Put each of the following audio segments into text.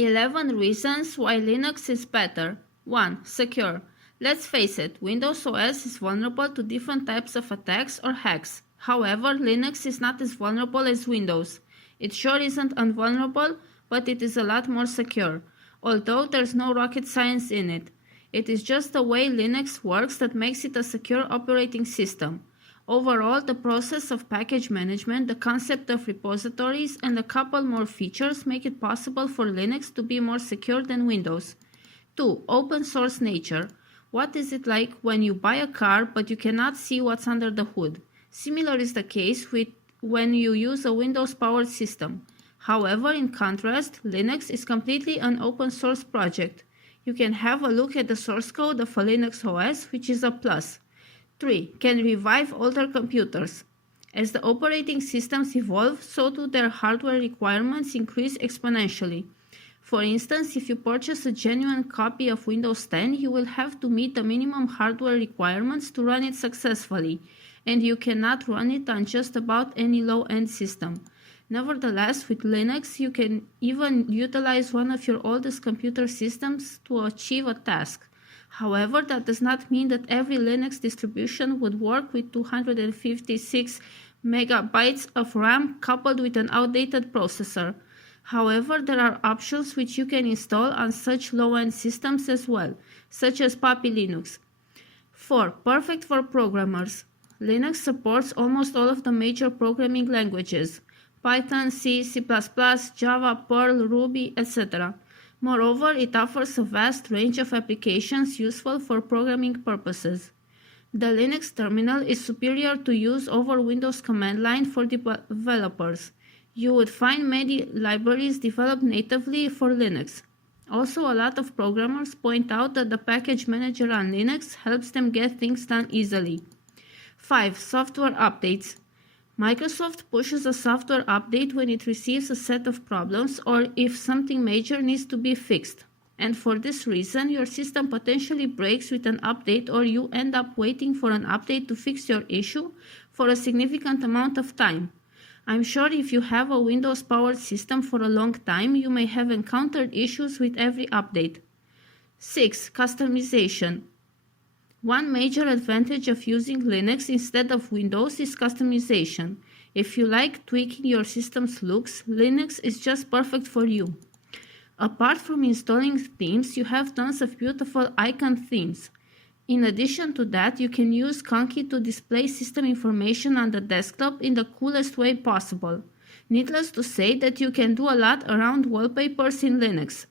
11 reasons why Linux is better. 1. Secure. Let's face it, Windows OS is vulnerable to different types of attacks or hacks. However, Linux is not as vulnerable as Windows. It sure isn't invulnerable, but it is a lot more secure, although there's no rocket science in it. It is just the way Linux works that makes it a secure operating system. Overall, the process of package management, the concept of repositories, and a couple more features make it possible for Linux to be more secure than Windows. 2. Open source nature. What is it like when you buy a car but you cannot see what's under the hood? Similar is the case with when you use a Windows-powered system. However, in contrast, Linux is completely an open source project. You can have a look at the source code of a Linux OS, which is a plus. 3. Can revive older computers. As the operating systems evolve, so do their hardware requirements increase exponentially. For instance, if you purchase a genuine copy of Windows 10, you will have to meet the minimum hardware requirements to run it successfully, and you cannot run it on just about any low-end system. Nevertheless, with Linux, you can even utilize one of your oldest computer systems to achieve a task. However, that does not mean that every Linux distribution would work with 256 megabytes of RAM coupled with an outdated processor. However, there are options which you can install on such low-end systems as well, such as Puppy Linux. 4. Perfect for programmers. Linux supports almost all of the major programming languages: Python, C, C++, Java, Perl, Ruby, etc. Moreover, it offers a vast range of applications useful for programming purposes. The Linux terminal is superior to use over Windows command line for developers. You would find many libraries developed natively for Linux. Also, a lot of programmers point out that the package manager on Linux helps them get things done easily. 5. Software updates. Microsoft pushes a software update when it receives a set of problems or if something major needs to be fixed. And for this reason, your system potentially breaks with an update, or you end up waiting for an update to fix your issue for a significant amount of time. I'm sure if you have a Windows-powered system for a long time, you may have encountered issues with every update. 6. Customization. One major advantage of using Linux instead of Windows is customization. If you like tweaking your system's looks, Linux is just perfect for you. Apart from installing themes, you have tons of beautiful icon themes. In addition to that, you can use Conky to display system information on the desktop in the coolest way possible. Needless to say that you can do a lot around wallpapers in Linux.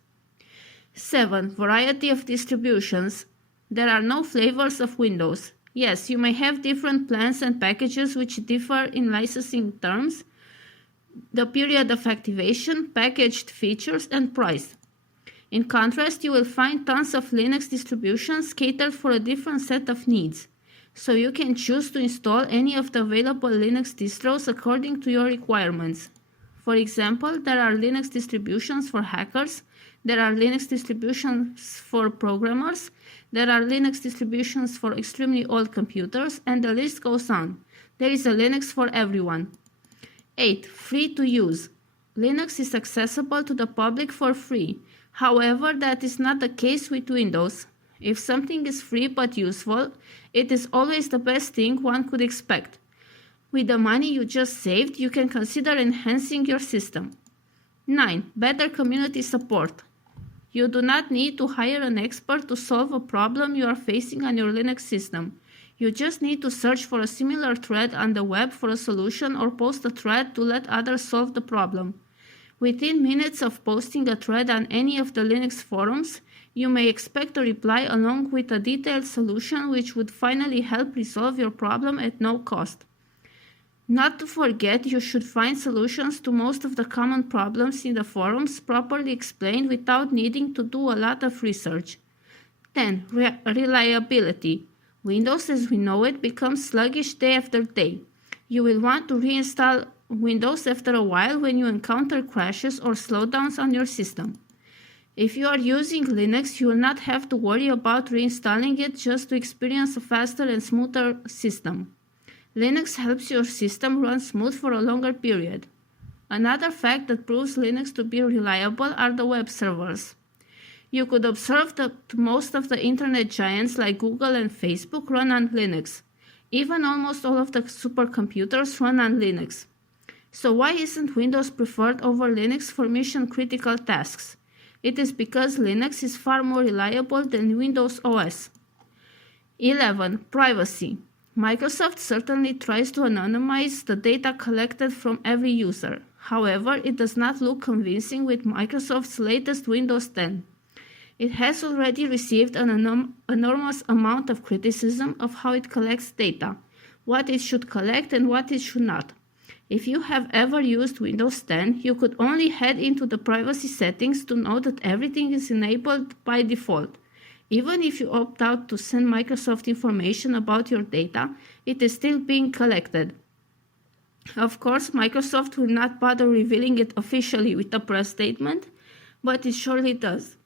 7. Variety of distributions. There are no flavors of Windows. Yes, you may have different plans and packages which differ in licensing terms, the period of activation, packaged features, and price. In contrast, you will find tons of Linux distributions catered for a different set of needs, so you can choose to install any of the available Linux distros according to your requirements. For example, there are Linux distributions for hackers, there are Linux distributions for programmers, there are Linux distributions for extremely old computers, and the list goes on. There is a Linux for everyone. 8. Free to use. Linux is accessible to the public for free. However, that is not the case with Windows. If something is free but useful, it is always the best thing one could expect. With the money you just saved, you can consider enhancing your system. 9. Better community support. You do not need to hire an expert to solve a problem you are facing on your Linux system. You just need to search for a similar thread on the web for a solution or post a thread to let others solve the problem. Within minutes of posting a thread on any of the Linux forums, you may expect a reply along with a detailed solution which would finally help resolve your problem at no cost. Not to forget, you should find solutions to most of the common problems in the forums properly explained without needing to do a lot of research. 10. Reliability. Windows as we know it becomes sluggish day after day. You will want to reinstall Windows after a while when you encounter crashes or slowdowns on your system. If you are using Linux, you will not have to worry about reinstalling it just to experience a faster and smoother system. Linux helps your system run smooth for a longer period. Another fact that proves Linux to be reliable are the web servers. You could observe that most of the internet giants like Google and Facebook run on Linux. Even almost all of the supercomputers run on Linux. So why isn't Windows preferred over Linux for mission-critical tasks? It is because Linux is far more reliable than Windows OS. 11. Privacy. Microsoft certainly tries to anonymize the data collected from every user. However, it does not look convincing with Microsoft's latest Windows 10. It has already received an enormous amount of criticism of how it collects data, what it should collect and what it should not. If you have ever used Windows 10, you could only head into the privacy settings to know that everything is enabled by default. Even if you opt out to send Microsoft information about your data, it is still being collected. Of course, Microsoft will not bother revealing it officially with a press statement, but it surely does.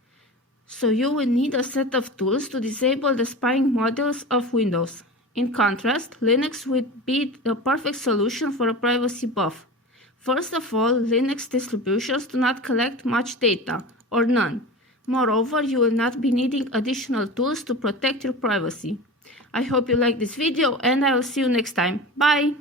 So you will need a set of tools to disable the spying modules of Windows. In contrast, Linux would be the perfect solution for a privacy buff. First of all, Linux distributions do not collect much data, or none. Moreover, you will not be needing additional tools to protect your privacy. I hope you like this video and I will see you next time. Bye!